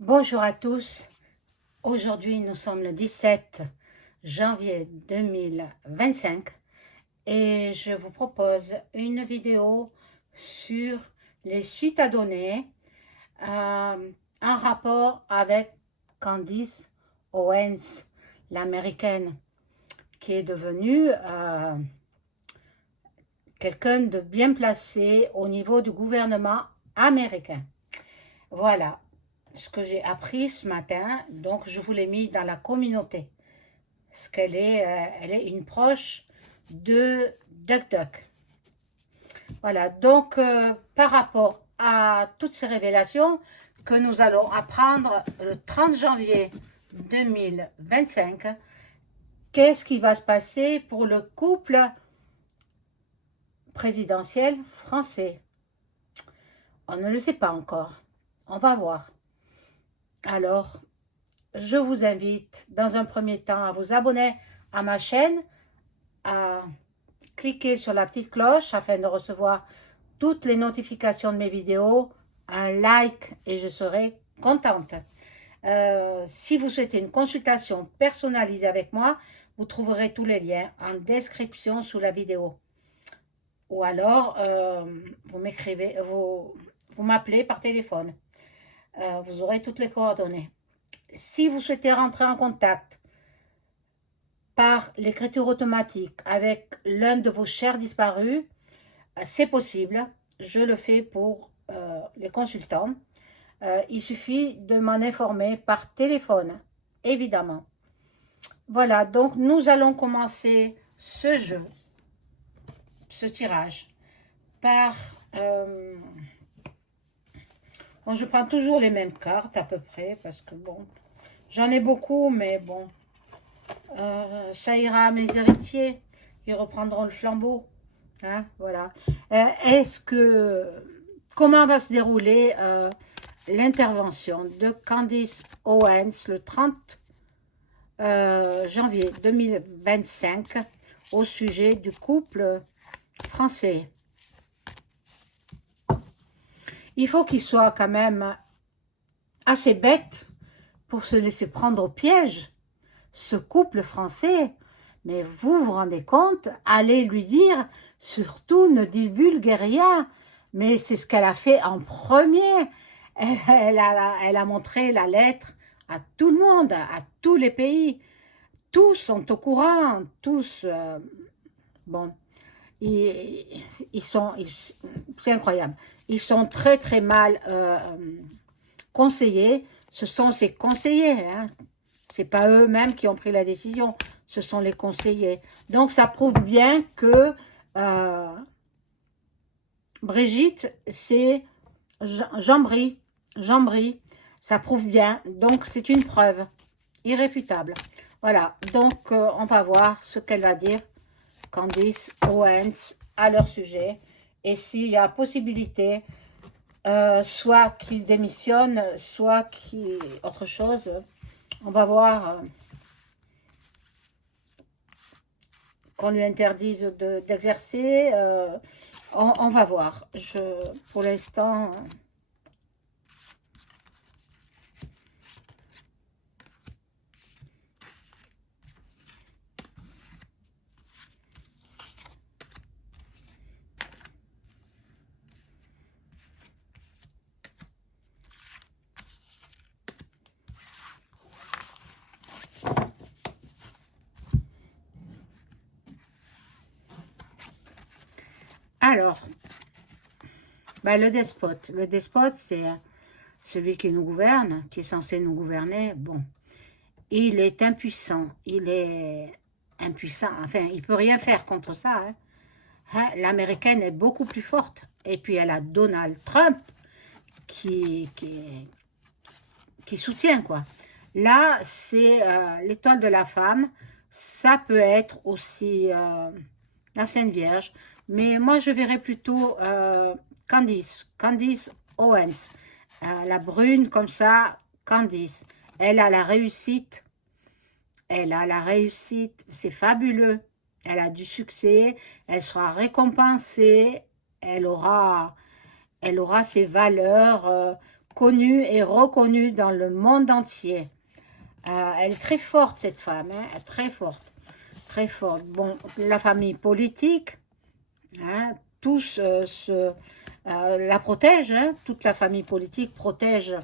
Bonjour à tous, aujourd'hui nous sommes le 17 janvier 2025 et je vous propose une vidéo sur les suites à donner en rapport avec Candice Owens, l'américaine, qui est devenue quelqu'un de bien placé au niveau du gouvernement américain. Voilà ce que j'ai appris ce matin, donc je vous l'ai mis dans la communauté. Parce qu'elle est, elle est une proche de DuckDuck. Voilà, donc par rapport à toutes ces révélations que nous allons apprendre le 30 janvier 2025, qu'est-ce qui va se passer pour le couple présidentiel français? On ne le sait pas encore, on va voir. Alors, je vous invite dans un premier temps à vous abonner à ma chaîne, à cliquer sur la petite cloche afin de recevoir toutes les notifications de mes vidéos, un like et je serai contente. Si vous souhaitez une consultation personnalisée avec moi, vous trouverez tous les liens en description sous la vidéo. Ou alors, vous m'écrivez, vous m'appelez par téléphone. Vous aurez toutes les coordonnées. Si vous souhaitez rentrer en contact par l'écriture automatique avec l'un de vos chers disparus, c'est possible. Je le fais pour les consultants. Il suffit de m'en informer par téléphone, évidemment. Voilà, donc nous allons commencer ce jeu, ce tirage, par... bon, je prends toujours les mêmes cartes à peu près, parce que bon, j'en ai beaucoup, mais bon, ça ira à mes héritiers, ils reprendront le flambeau. Hein, voilà. Comment va se dérouler l'intervention de Candice Owens le 30 janvier 2025 au sujet du couple français? Il faut qu'il soit quand même assez bête pour se laisser prendre au piège, ce couple français. Mais vous vous rendez compte, allez lui dire, surtout ne divulguez rien. Mais c'est ce qu'elle a fait en premier. Elle a montré la lettre à tout le monde, à tous les pays. Tous sont au courant, tous. Bon, c'est incroyable. Ils sont très très mal conseillers. Ce sont ces conseillers, hein. C'est pas eux-mêmes qui ont pris la décision, ce sont les conseillers. Donc ça prouve bien que Brigitte, c'est Jean-Bry. Ça prouve bien. Donc c'est une preuve irréfutable. Voilà, donc on va voir ce qu'elle va dire, Candice Owens, à leur sujet. Et s'il y a possibilité, soit qu'il démissionne, soit qu'il... autre chose. On va voir qu'on lui interdise d'exercer. On va voir. Pour l'instant... Alors, ben, le despote, c'est celui qui nous gouverne, qui est censé nous gouverner. Bon, il est impuissant, enfin, il peut rien faire contre ça. Hein. Hein, l'américaine est beaucoup plus forte. Et puis, elle a Donald Trump qui soutient, quoi. Là, c'est l'étoile de la femme. Ça peut être aussi la Sainte Vierge. Mais moi, je verrais plutôt Candice Owens. La brune comme ça, Candice. Elle a la réussite. Elle a la réussite. C'est fabuleux. Elle a du succès. Elle sera récompensée. Elle aura ses valeurs connue et reconnue dans le monde entier. Elle est très forte, cette femme, hein, très forte, très forte. Bon, la famille politique, hein, tous la protègent, hein, toute la famille politique protège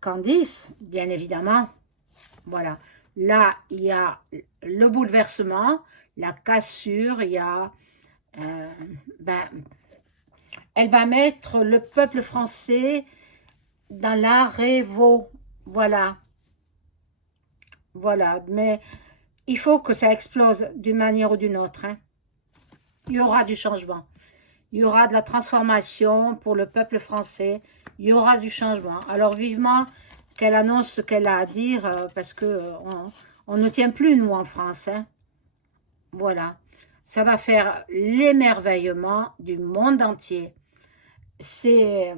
Candice, bien évidemment. Voilà. Là, il y a le bouleversement, la cassure, il y a... ben, elle va mettre le peuple français dans la révo. Voilà. Voilà. Mais il faut que ça explose d'une manière ou d'une autre, hein. Il y aura du changement. Il y aura de la transformation pour le peuple français. Il y aura du changement. Alors vivement qu'elle annonce ce qu'elle a à dire, parce que on ne tient plus, nous, en France, hein. Voilà. Ça va faire l'émerveillement du monde entier. C'est...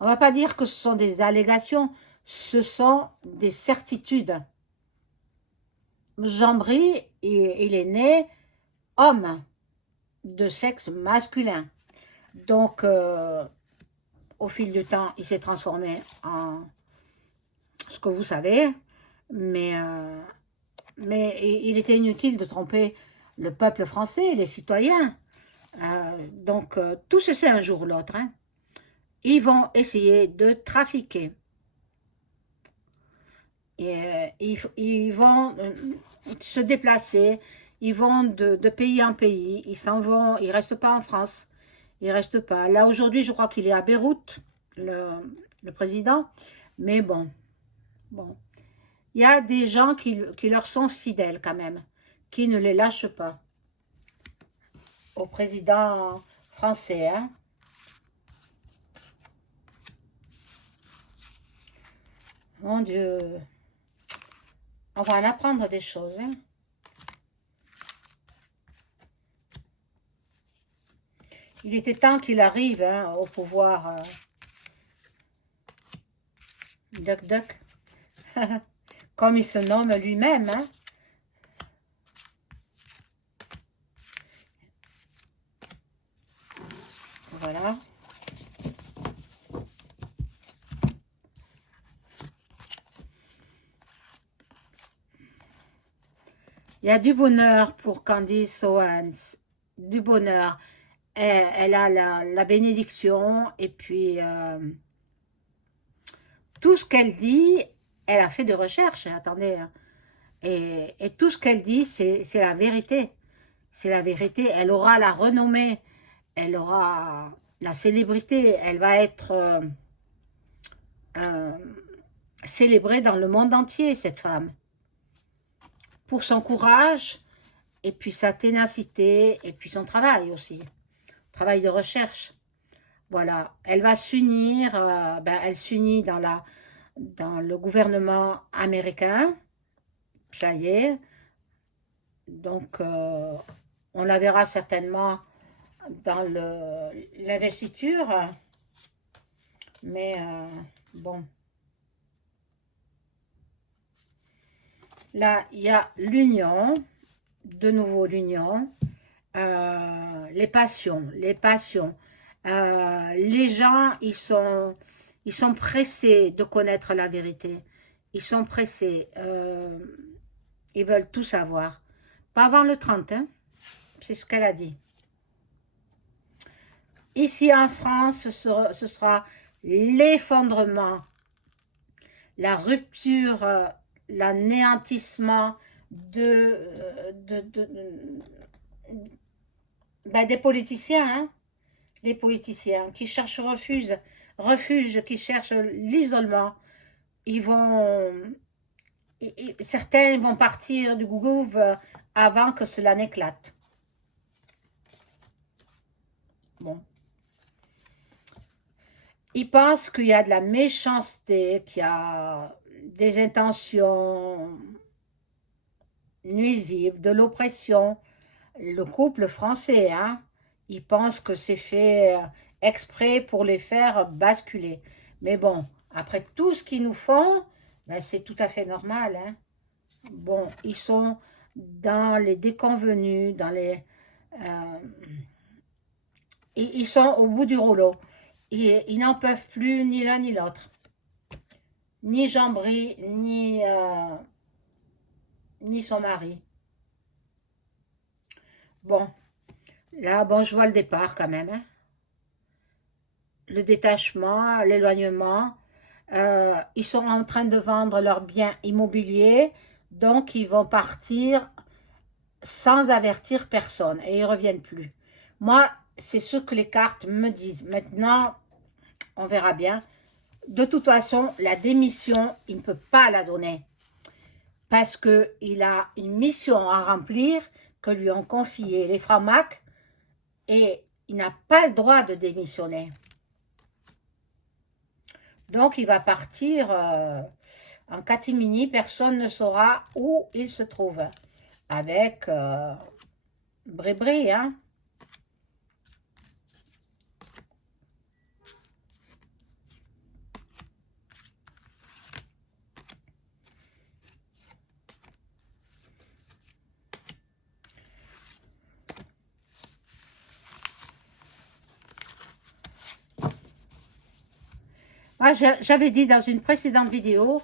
On va pas dire que ce sont des allégations, ce sont des certitudes. Jean-Bry, il est né homme, de sexe masculin. Donc, au fil du temps, il s'est transformé en ce que vous savez, mais il était inutile de tromper le peuple français, les citoyens. Donc, tout se sait un jour ou l'autre, hein. Ils vont essayer de trafiquer. Et, ils vont se déplacer, ils vont de pays en pays, ils s'en vont, ils ne restent pas en France, ils ne restent pas. Là, aujourd'hui, je crois qu'il est à Beyrouth, le président, mais bon, il y a des gens qui leur sont fidèles quand même, qui ne les lâchent pas. Au président français, hein. Mon Dieu, on va en apprendre des choses, hein. Il était temps qu'il arrive, hein, au pouvoir. Duck Duck, comme il se nomme lui-même, hein. Voilà. Il y a du bonheur pour Candice Owens, du bonheur. Elle a la bénédiction et puis tout ce qu'elle dit, elle a fait de recherche, attendez, hein. Et tout ce qu'elle dit, c'est la vérité. C'est la vérité. Elle aura la renommée, elle aura la célébrité, elle va être euh, célébrée dans le monde entier, cette femme. Pour son courage, et puis sa ténacité, et puis son travail aussi. Travail de recherche. Voilà, elle va s'unir, elle s'unit dans le gouvernement américain, ça y est, donc on la verra certainement dans l'investiture, mais bon. Là, il y a l'union, de nouveau l'union, les passions, les passions. Les gens, ils sont pressés de connaître la vérité. Ils sont pressés. Ils veulent tout savoir. Pas avant le 30, hein? C'est ce qu'elle a dit. Ici en France, ce sera l'effondrement, la rupture, l'anéantissement des politiciens, hein? Les politiciens qui cherchent refuge, qui cherchent l'isolement. Certains vont partir du Gougouvre avant que cela n'éclate. Bon. Ils pensent qu'il y a de la méchanceté, qu'il y a des intentions nuisibles, de l'oppression. Le couple français, hein, ils pensent que c'est fait exprès pour les faire basculer. Mais bon, après tout ce qu'ils nous font, c'est tout à fait normal, hein. Bon, ils sont dans les déconvenus, dans les... ils sont au bout du rouleau. Ils n'en peuvent plus, ni l'un ni l'autre. Ni Jean-Bry, ni son mari. Bon, là, bon, je vois le départ quand même, hein. Le détachement, l'éloignement. Ils sont en train de vendre leurs biens immobiliers, donc ils vont partir sans avertir personne et ils ne reviennent plus. Moi, c'est ce que les cartes me disent. Maintenant, on verra bien. De toute façon, la démission, il ne peut pas la donner parce qu'il a une mission à remplir que lui ont confié les Framac et il n'a pas le droit de démissionner. Donc, il va partir en catimini, personne ne saura où il se trouve. Avec Brébri, hein. Moi, j'avais dit dans une précédente vidéo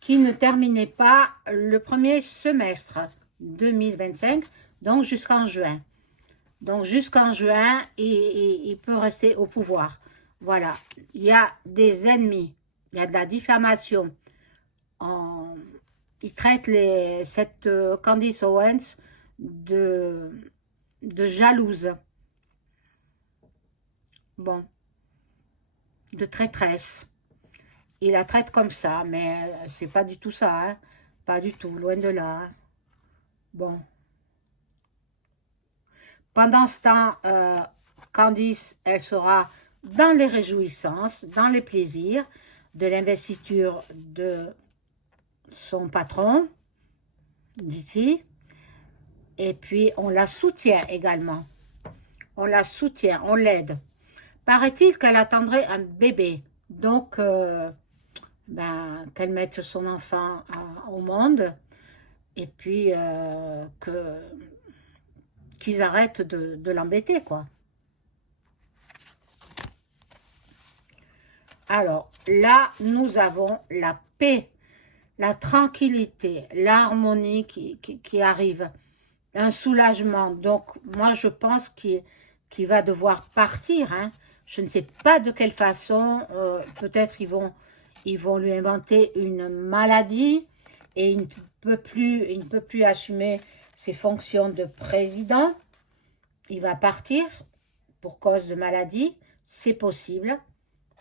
qu'il ne terminait pas le premier semestre 2025, donc jusqu'en juin. Donc jusqu'en juin, il peut rester au pouvoir. Voilà, il y a des ennemis, il y a de la diffamation. Il traite cette Candice Owens de jalouse. Bon, de traîtresse. Il la traite comme ça, mais c'est pas du tout ça, hein. Pas du tout, loin de là, hein. Bon. Pendant ce temps, Candice, elle sera dans les réjouissances, dans les plaisirs de l'investiture de son patron, d'ici. Et puis, on la soutient également. On la soutient, on l'aide. Paraît-il qu'elle attendrait un bébé. Donc, qu'elle mette son enfant au monde. Et puis, qu'ils arrêtent de l'embêter, quoi. Alors, là, nous avons la paix, la tranquillité, l'harmonie qui arrive, un soulagement. Donc, moi, je pense qu'il va devoir partir, hein. Je ne sais pas de quelle façon, peut-être ils vont lui inventer une maladie et il ne peut plus assumer ses fonctions de président. Il va partir pour cause de maladie, c'est possible.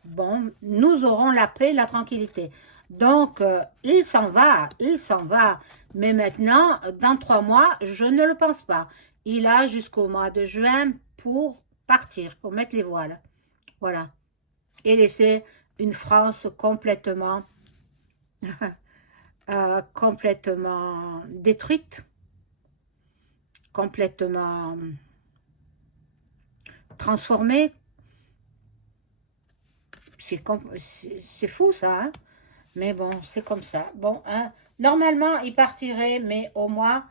Bon, nous aurons la paix, la tranquillité. Donc, il s'en va. Mais maintenant, dans 3 mois, je ne le pense pas. Il a jusqu'au mois de juin pour partir, pour mettre les voiles. Voilà. Et laisser une France complètement, complètement détruite, complètement transformée. C'est fou ça, hein? Mais bon, c'est comme ça. Bon, hein, normalement, il partirait, mais au mois,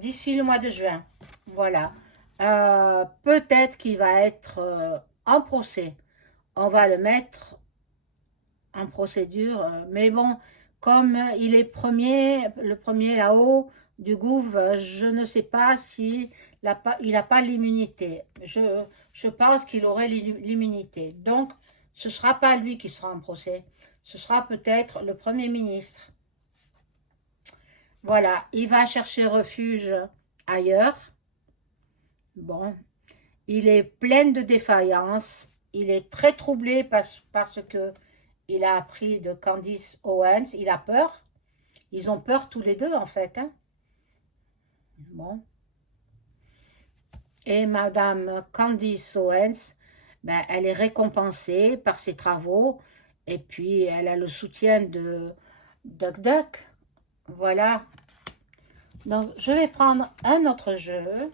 d'ici le mois de juin. Voilà. Peut-être qu'il va être en procès. On va le mettre en procédure. Mais bon, comme il est le premier là-haut du gouv, je ne sais pas si il n'a pas l'immunité. Je pense qu'il aurait l'immunité. Donc, ce ne sera pas lui qui sera en procès. Ce sera peut-être le Premier ministre. Voilà, il va chercher refuge ailleurs. Bon, il est plein de défaillances. Il est très troublé parce que il a appris de Candice Owens. Il a peur. Ils ont peur tous les deux, en fait, hein. Bon. Et Madame Candice Owens, elle est récompensée par ses travaux. Et puis, elle a le soutien de Duck Duck. Voilà. Donc, je vais prendre un autre jeu.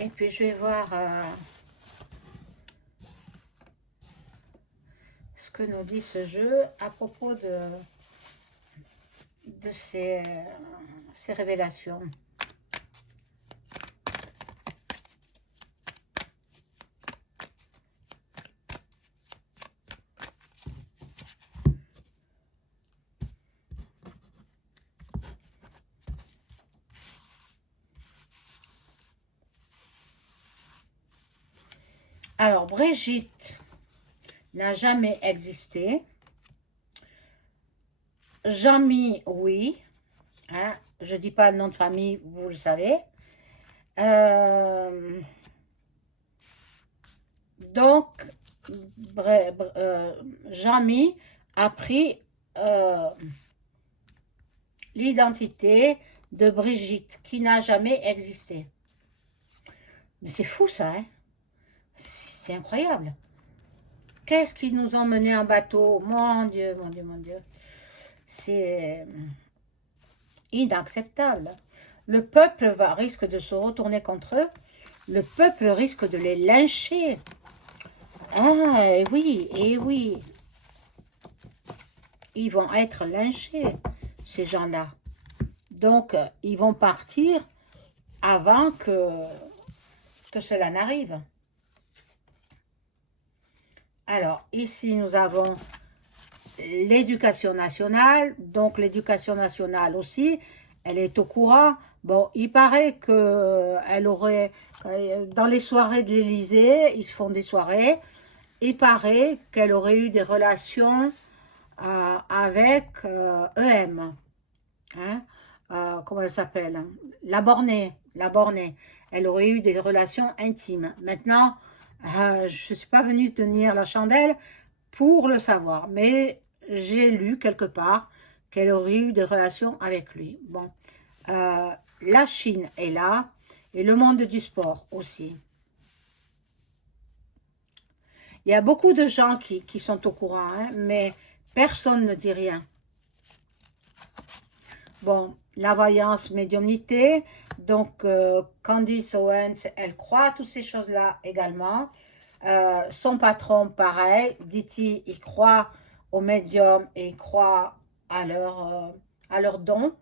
Et puis, je vais voir ce que nous dit ce jeu à propos de ces révélations. Alors, Brigitte n'a jamais existé. Jean-Mi, oui. Hein, je ne dis pas le nom de famille, vous le savez. Euh, donc, Jean-Mi a pris l'identité de Brigitte, qui n'a jamais existé. Mais c'est fou ça, hein? C'est incroyable. Qu'est-ce qui nous ont menés en bateau? Mon Dieu, mon Dieu, mon Dieu. C'est inacceptable. Le peuple risque de se retourner contre eux. Le peuple risque de les lyncher. Ah, oui, et oui. Ils vont être lynchés, ces gens-là. Donc, ils vont partir avant que cela n'arrive. Alors, ici, nous avons l'éducation nationale. Donc, l'éducation nationale aussi, elle est au courant. Bon, il paraît qu'elle aurait, dans les soirées de l'Élysée, ils font des soirées, il paraît qu'elle aurait eu des relations avec EM. Hein, comment elle s'appelle? La Bornée. La Bornée. Elle aurait eu des relations intimes. Maintenant, je ne suis pas venue tenir la chandelle pour le savoir, mais j'ai lu quelque part qu'elle aurait eu des relations avec lui. Bon, la Chine est là, et le monde du sport aussi. Il y a beaucoup de gens qui sont au courant, hein, mais personne ne dit rien. Bon, la voyance, médiumnité, donc Candice Owens, elle croit à toutes ces choses-là également. Son patron, pareil, Diti, il croit aux médiums et il croit à leurs dons.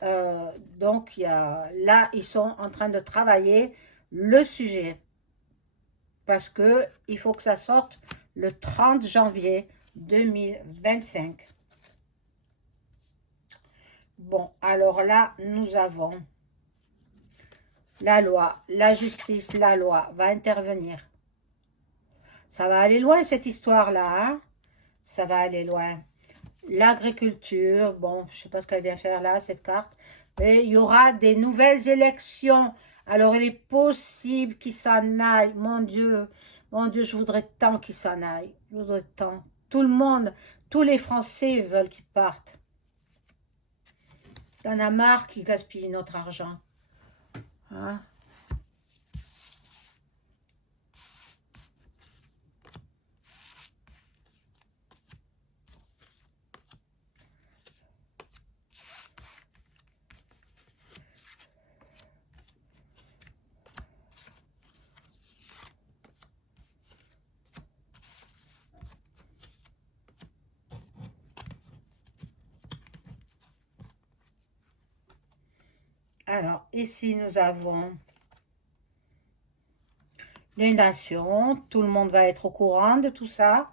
Donc, là, ils sont en train de travailler le sujet parce qu'il faut que ça sorte le 30 janvier 2025. Bon, alors là, nous avons la loi, la justice, la loi va intervenir. Ça va aller loin, cette histoire-là, hein? Ça va aller loin. L'agriculture, bon, je ne sais pas ce qu'elle vient faire là, cette carte. Mais il y aura des nouvelles élections. Alors, il est possible qu'il s'en aille. Mon Dieu, je voudrais tant qu'il s'en aille. Je voudrais tant. Tout le monde, tous les Français veulent qu'il parte. Il y en a marre qui gaspille notre argent. Hein? Alors, ici, nous avons les nations. Tout le monde va être au courant de tout ça.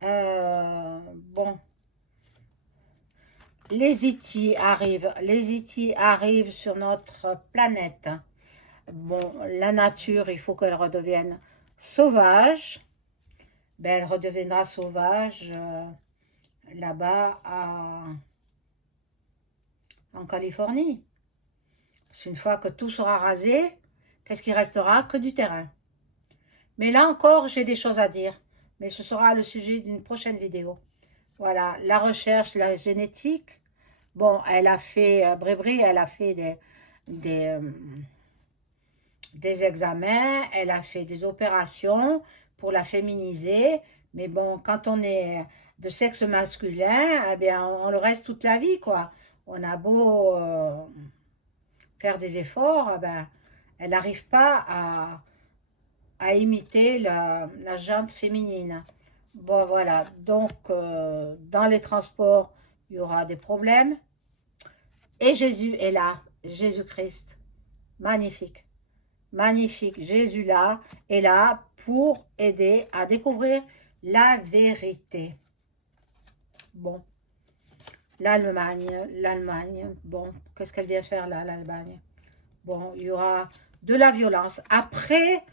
Bon. Les E.T. arrivent. Les E.T. arrivent sur notre planète. Bon, la nature, il faut qu'elle redevienne sauvage. Ben, elle redeviendra sauvage là-bas en Californie. Parce qu'une fois que tout sera rasé, qu'est-ce qui restera? Que du terrain. Mais là encore, j'ai des choses à dire. Mais ce sera le sujet d'une prochaine vidéo. Voilà, la recherche, la génétique. Bon, elle a fait, Brébry, elle a fait des examens, elle a fait des opérations pour la féminiser. Mais bon, quand on est de sexe masculin, eh bien, on le reste toute la vie, quoi. On a beau faire des efforts, eh ben, elle n'arrive pas à imiter la jante féminine. Bon, voilà. Donc, dans les transports, il y aura des problèmes. Et Jésus est là, Jésus-Christ. Magnifique, magnifique. Jésus là est là pour aider à découvrir la vérité. Bon, l'Allemagne, bon, qu'est-ce qu'elle vient faire là, l'Allemagne? Bon, il y aura de la violence. Après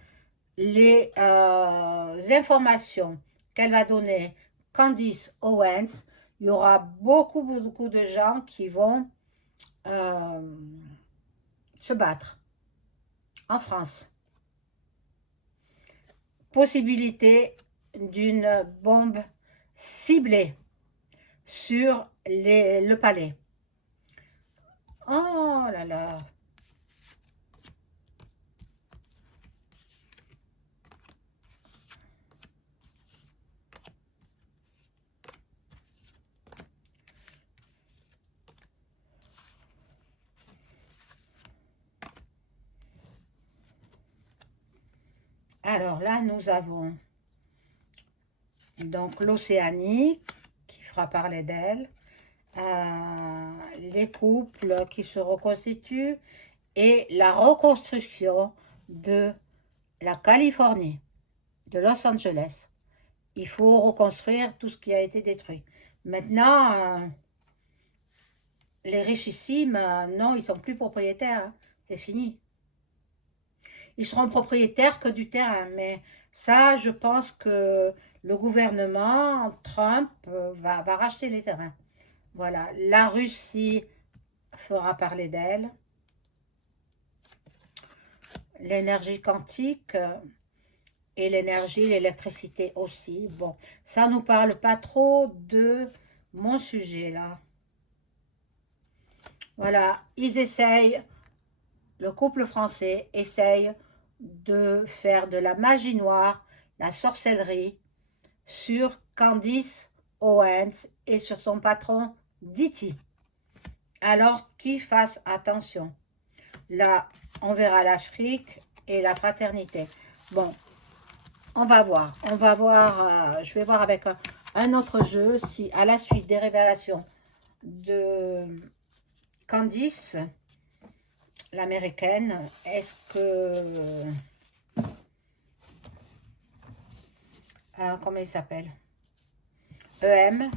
les informations qu'elle va donner, Candice Owens, il y aura beaucoup de gens qui vont euh, se battre en France. Possibilité d'une bombe ciblée sur le palais. Oh là là. Alors là, nous avons donc l'Océanie qui fera parler d'elle, les couples qui se reconstituent et la reconstruction de la Californie, de Los Angeles. Il faut reconstruire tout ce qui a été détruit. Maintenant, les richissimes, non, ils sont plus propriétaires, hein. C'est fini. Ils seront propriétaires que du terrain, mais ça, je pense que le gouvernement Trump va racheter les terrains. Voilà, la Russie fera parler d'elle. L'énergie quantique et l'énergie, l'électricité aussi. Bon, ça nous parle pas trop de mon sujet là. Voilà, ils essayent, le couple français essaye de faire de la magie noire, la sorcellerie sur Candice Owens et sur son patron Diti. Alors qu'ils fassent attention. Là, on verra l'Afrique et la fraternité. Bon, on va voir. Je vais voir avec un autre jeu si à la suite des révélations de Candice, l'américaine, est-ce que... comment il s'appelle? EM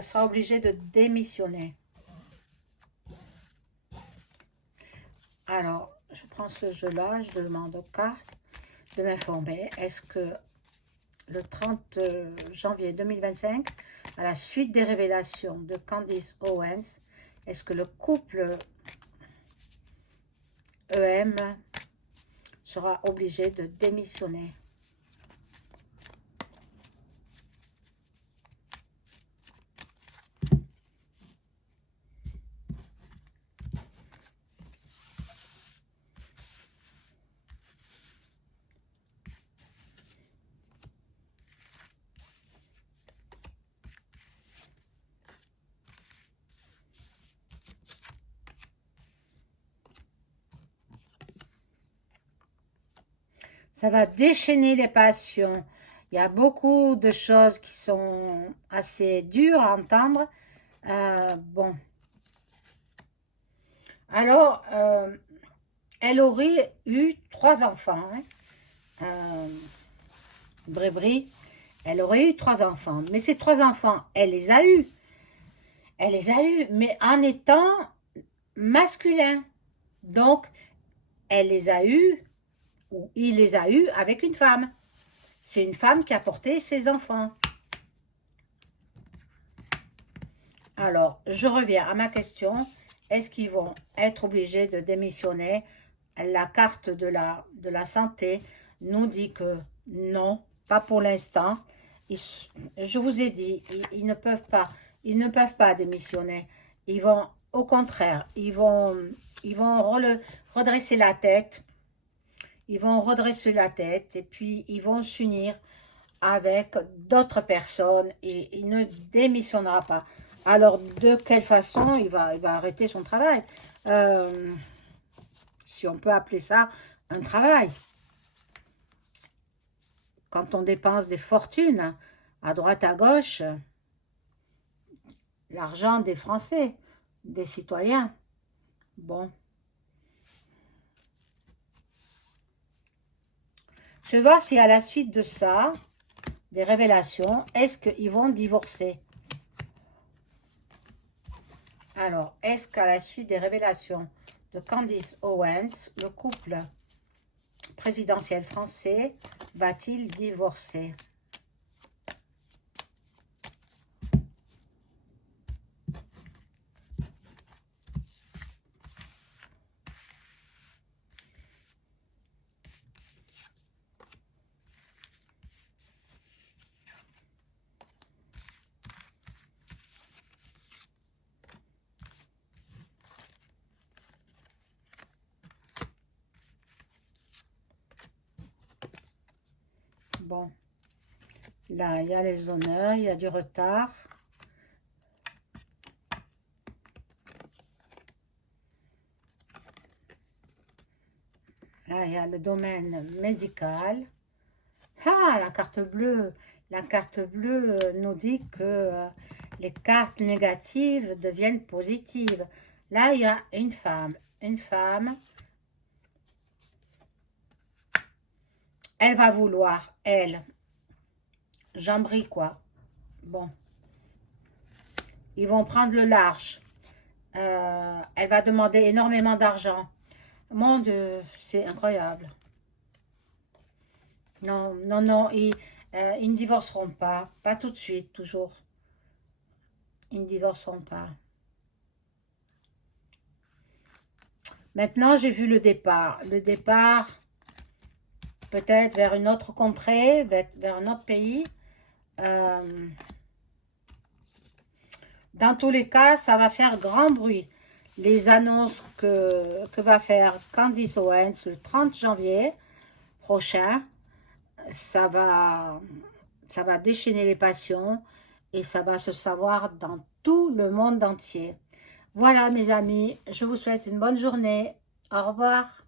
sera obligé de démissionner. Alors, je prends ce jeu-là, je demande aux cartes de m'informer. Est-ce que le 30 janvier 2025, à la suite des révélations de Candice Owens, est-ce que le couple EM sera obligé de démissionner? Ça va déchaîner les passions. Il y a beaucoup de choses qui sont assez dures à entendre. Bon. Alors, elle aurait eu 3 enfants. Hein. Brébry, elle aurait eu 3 enfants. Mais ces 3 enfants, elle les a eus. Elle les a eus, mais en étant masculins. Donc, elle les a eus, ou il les a eus avec une femme. C'est une femme qui a porté ses enfants. Alors, je reviens à ma question. Est-ce qu'ils vont être obligés de démissionner? La carte de la santé nous dit que non, pas pour l'instant. Je vous ai dit, ils ne peuvent pas. Ils ne peuvent pas démissionner. Ils vont, au contraire, ils vont redresser la tête. Ils vont redresser la tête et puis ils vont s'unir avec d'autres personnes et il ne démissionnera pas. Alors, de quelle façon il va arrêter son travail? Si on peut appeler ça un travail. Quand on dépense des fortunes à droite à gauche, l'argent des Français, des citoyens. Bon. Je vais voir si à la suite de ça, des révélations, est-ce qu'ils vont divorcer? Alors, est-ce qu'à la suite des révélations de Candace Owens, le couple présidentiel français va-t-il divorcer? Bon, là, il y a les honneurs, il y a du retard. Là, il y a le domaine médical. Ah, la carte bleue. La carte bleue nous dit que les cartes négatives deviennent positives. Là, il y a une femme. Une femme, elle va vouloir, elle, jambry quoi. Bon, ils vont prendre le large. Elle va demander énormément d'argent. Mon Dieu, c'est incroyable. Non, non, non, ils ne divorceront pas. Pas tout de suite, toujours. Ils ne divorceront pas. Maintenant, j'ai vu le départ. Le départ, peut-être vers une autre contrée, vers un autre pays. Euh, dans tous les cas, ça va faire grand bruit. Les annonces que va faire Candace Owens le 30 janvier prochain, ça va, ça va déchaîner les passions et ça va se savoir dans tout le monde entier. Voilà mes amis, je vous souhaite une bonne journée. Au revoir.